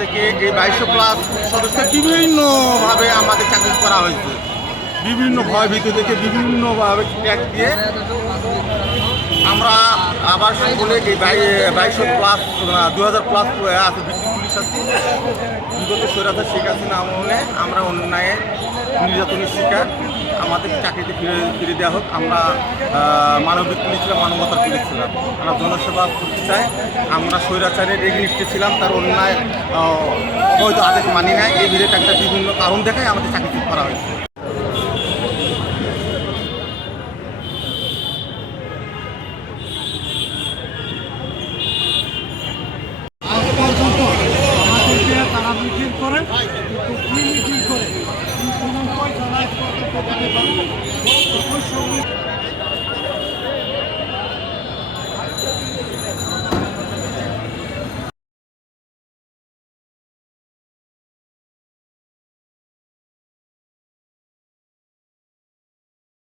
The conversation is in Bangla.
থেকে এই বাইশশো প্লাস সদস্য বিভিন্নভাবে আমাদের চাকরি করা হয়েছে। বিভিন্ন ভয় ভীতি থেকে বিভিন্নভাবে ট্যাগ দিয়ে আমরা আবার সকলে এই বাইশশো প্লাস দু হাজার প্লাস আছে ভিত্তি পুলিশ আছি। বিগত সৈরাতা শেখ হাসিনা আমলে আমরা অন্যায়, নির্যাতনের শিকার। আমাদের চাকরিতে ফিরে ফিরে দেওয়া হোক, আমরা মানবিক পুলিশ ছিলাম, মানবতার আমরা জনসেবা করতে চাই, আমরা স্বৈরাচারের এগনিস্টে ছিলাম, তার অন্যায় অবৈধ আদেশ মানি নাই। এই ভিড়েটা একটা বিভিন্ন কারণ দেখায় আমাদের চাকরি করা হয়েছে আজ পর্যন্ত আমাদেরকে তারা মিটিং করে